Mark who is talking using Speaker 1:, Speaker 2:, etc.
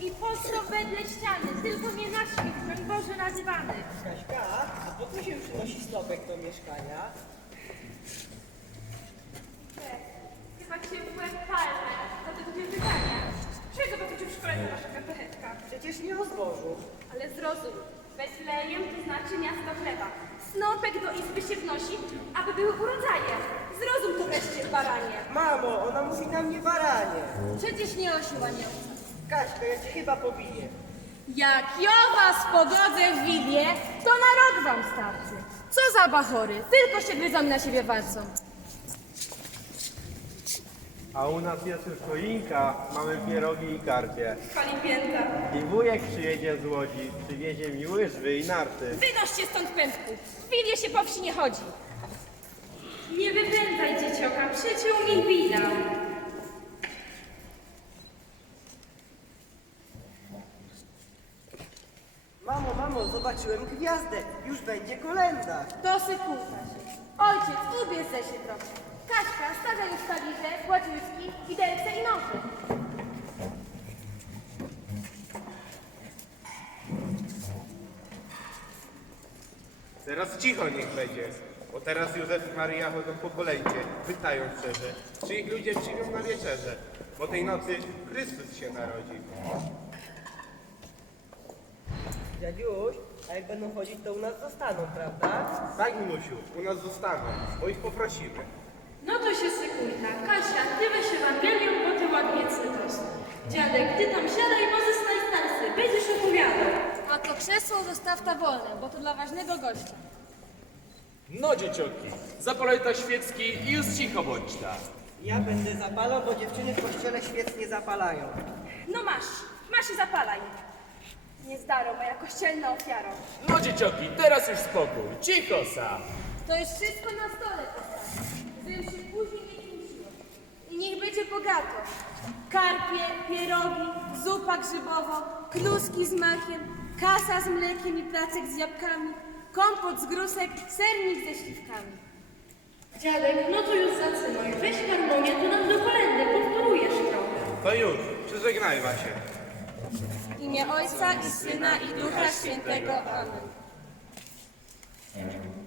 Speaker 1: i pozdrow wedle ściany, tylko nie na świt, broń Boże nazywany.
Speaker 2: Kaśka, a po co się przynosi snopek do mieszkania?
Speaker 1: Chyba cię w łeb palmę za te dwie pytania. Czego dotyczy w szkole ta wasza kapechetka?
Speaker 2: Przecież nie o zbożu.
Speaker 1: Ale zrozum, Betlejem to znaczy miasto chleba. Snopek do izby się wnosi, aby były urodzaje. Zrozum to wreszcie, baranie.
Speaker 2: Mamo, ona mówi na mnie baranie.
Speaker 1: Przecież nie osiła nie
Speaker 2: Kaśka, ja cię chyba pobiję.
Speaker 1: Jak ja was pogodzę w widnie, to na rok wam starczy. Co za bachory, tylko się gryzą i na siebie walczą.
Speaker 3: A u nas jest już choinka, mamy pierogi i karpie.
Speaker 1: Palipięta.
Speaker 3: I wujek przyjedzie z Łodzi, przywiezie mi łyżwy i narty.
Speaker 1: Wynoście stąd pępku, w widnie się po wsi nie chodzi. Nie wypędzaj dziecioka, przecie u nich bida.
Speaker 2: Mamo, zobaczyłem gwiazdę. Już będzie kolenda.
Speaker 1: Dosyć kłóca się. Ojciec, ubierz się trochę. Kaśka, stawiaj już taliże, gładziuski, widelce i noże.
Speaker 4: Teraz cicho niech będzie, bo teraz Józef i Maryja chodzą po kolędzie, pytają szczerze, czy ich ludzie przyjdą na wieczerze, bo tej nocy Chrystus się narodzi.
Speaker 2: Dziadziuś, a jak będą chodzić, to u nas zostaną, prawda?
Speaker 4: Tak, Milusiu, u nas zostaną, bo ich poprosimy.
Speaker 5: No to się sekunda. Kasia, ty weź Ewangelię, bo ty ładnie cytasz. Dziadek, ty tam siadaj, pozostań starcy, będziesz opowiadał.
Speaker 1: A to krzesło zostaw ta wolne, bo to dla ważnego gościa.
Speaker 6: No dzieciaki, zapalaj ta świecki i już cicho bądź ta.
Speaker 2: Ja będę zapalał, bo dziewczyny w kościele świec nie zapalają.
Speaker 1: No masz i zapalaj. Niezdaro, moja kościelna ofiaro.
Speaker 6: No dzieciaki, teraz już spokój, cicho sam.
Speaker 1: To jest wszystko na stole postawi, żebym się później nie kłóciło. I niech będzie bogato. Karpie, pierogi, zupa grzybowa, kluski z makiem, kasa z mlekiem i placek z jabłkami, kompot z grusek, sernik ze śliwkami.
Speaker 5: Dziadek, no to już zacynuj. Weź harmonię, to nam do kolendy, powtórujesz trochę.
Speaker 4: To już, przeżegnajmy się.
Speaker 1: W imię Ojca i Syna i Ducha Świętego. Amen.